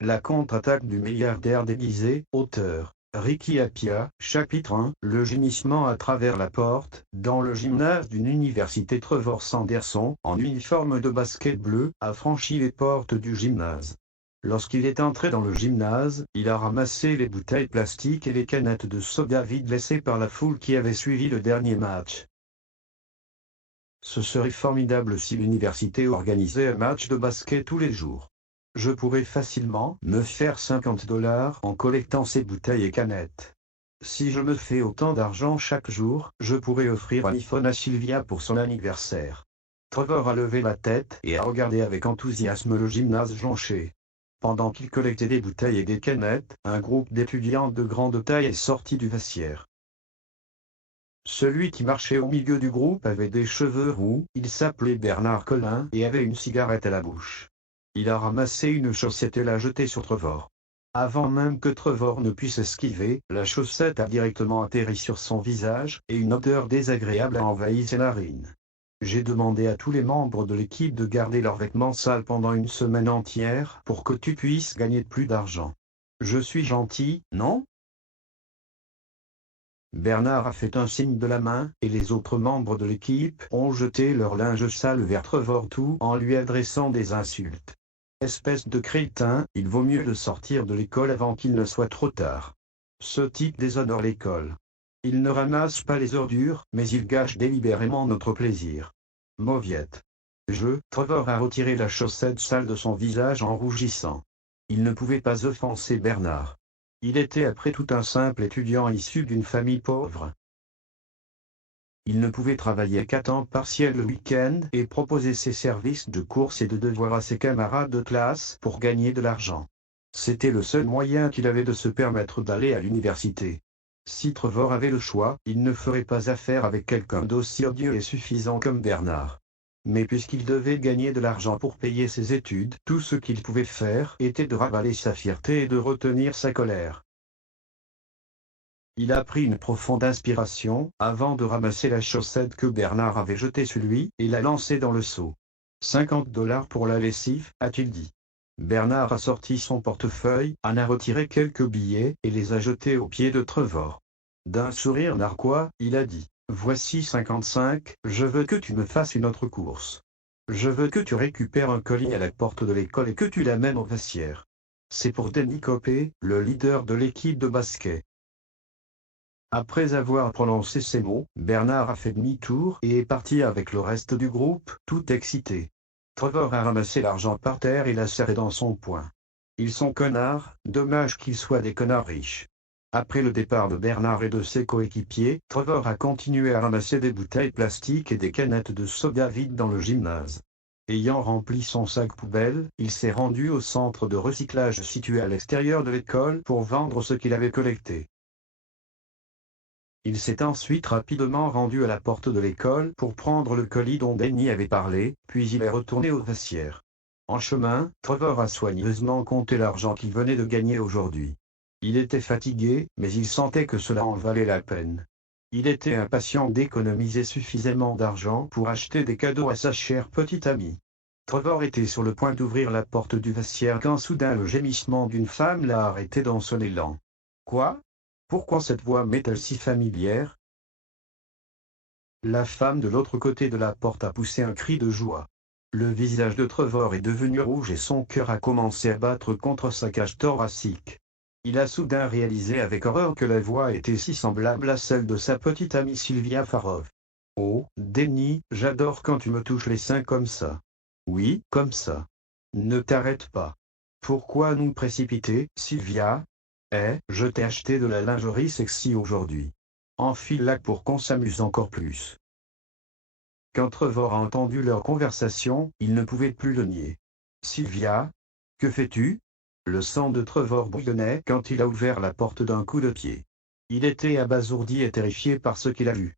La contre-attaque du milliardaire déguisé, auteur. Ricky Appiah, chapitre 1, le gémissement à travers la porte. Dans le gymnase d'une université, Trevor Sanderson, en uniforme de basket bleu, a franchi les portes du gymnase. Lorsqu'il est entré dans le gymnase, il a ramassé les bouteilles plastiques et les canettes de soda vides laissées par la foule qui avait suivi le dernier match. Ce serait formidable si l'université organisait un match de basket tous les jours. Je pourrais facilement me faire $50 en collectant ces bouteilles et canettes. Si je me fais autant d'argent chaque jour, je pourrais offrir un iPhone à Sylvia pour son anniversaire. Trevor a levé la tête et a regardé avec enthousiasme le gymnase jonché. Pendant qu'il collectait des bouteilles et des canettes, un groupe d'étudiants de grande taille est sorti du vestiaire. Celui qui marchait au milieu du groupe avait des cheveux roux, il s'appelait Bernard Collin et avait une cigarette à la bouche. Il a ramassé une chaussette et l'a jetée sur Trevor. Avant même que Trevor ne puisse esquiver, la chaussette a directement atterri sur son visage, et une odeur désagréable a envahi ses narines. J'ai demandé à tous les membres de l'équipe de garder leurs vêtements sales pendant une semaine entière pour que tu puisses gagner plus d'argent. Je suis gentil, non ? Bernard a fait un signe de la main, et les autres membres de l'équipe ont jeté leur linge sale vers Trevor tout en lui adressant des insultes. Espèce de crétin, il vaut mieux le sortir de l'école avant qu'il ne soit trop tard. Ce type déshonore l'école. Il ne ramasse pas les ordures, mais il gâche délibérément notre plaisir. Mauviette. Trevor a retiré la chaussette sale de son visage en rougissant. Il ne pouvait pas offenser Bernard. Il était après tout un simple étudiant issu d'une famille pauvre. Il ne pouvait travailler qu'à temps partiel le week-end et proposer ses services de course et de devoirs à ses camarades de classe pour gagner de l'argent. C'était le seul moyen qu'il avait de se permettre d'aller à l'université. Si Trevor avait le choix, il ne ferait pas affaire avec quelqu'un d'aussi odieux et suffisant comme Bernard. Mais puisqu'il devait gagner de l'argent pour payer ses études, tout ce qu'il pouvait faire était de ravaler sa fierté et de retenir sa colère. Il a pris une profonde inspiration, avant de ramasser la chaussette que Bernard avait jetée sur lui, et l'a lancée dans le seau. $50 pour la lessive, a-t-il dit. Bernard a sorti son portefeuille, en a retiré quelques billets, et les a jetés aux pieds de Trevor. D'un sourire narquois, il a dit. Voici 55, je veux que tu me fasses une autre course. Je veux que tu récupères un colis à la porte de l'école et que tu l'amènes au vestiaire. C'est pour Denny Copé, le leader de l'équipe de basket. Après avoir prononcé ces mots, Bernard a fait demi-tour et est parti avec le reste du groupe, tout excité. Trevor a ramassé l'argent par terre et l'a serré dans son poing. Ils sont connards, dommage qu'ils soient des connards riches. Après le départ de Bernard et de ses coéquipiers, Trevor a continué à ramasser des bouteilles plastiques et des canettes de soda vides dans le gymnase. Ayant rempli son sac poubelle, il s'est rendu au centre de recyclage situé à l'extérieur de l'école pour vendre ce qu'il avait collecté. Il s'est ensuite rapidement rendu à la porte de l'école pour prendre le colis dont Denny avait parlé, puis il est retourné au vestiaire. En chemin, Trevor a soigneusement compté l'argent qu'il venait de gagner aujourd'hui. Il était fatigué, mais il sentait que cela en valait la peine. Il était impatient d'économiser suffisamment d'argent pour acheter des cadeaux à sa chère petite amie. Trevor était sur le point d'ouvrir la porte du vestiaire quand soudain le gémissement d'une femme l'a arrêté dans son élan. Quoi ? Pourquoi cette voix m'est-elle si familière ? La femme de l'autre côté de la porte a poussé un cri de joie. Le visage de Trevor est devenu rouge et son cœur a commencé à battre contre sa cage thoracique. Il a soudain réalisé avec horreur que la voix était si semblable à celle de sa petite amie Sylvia Farov. Oh, Denny, j'adore quand tu me touches les seins comme ça. Oui, comme ça. Ne t'arrête pas. Pourquoi nous précipiter, Sylvia ? Je t'ai acheté de la lingerie sexy aujourd'hui. Enfile-la pour qu'on s'amuse encore plus. Quand Trevor a entendu leur conversation, il ne pouvait plus le nier. Sylvia ? Que fais-tu ? Le sang de Trevor bouillonnait quand il a ouvert la porte d'un coup de pied. Il était abasourdi et terrifié par ce qu'il a vu.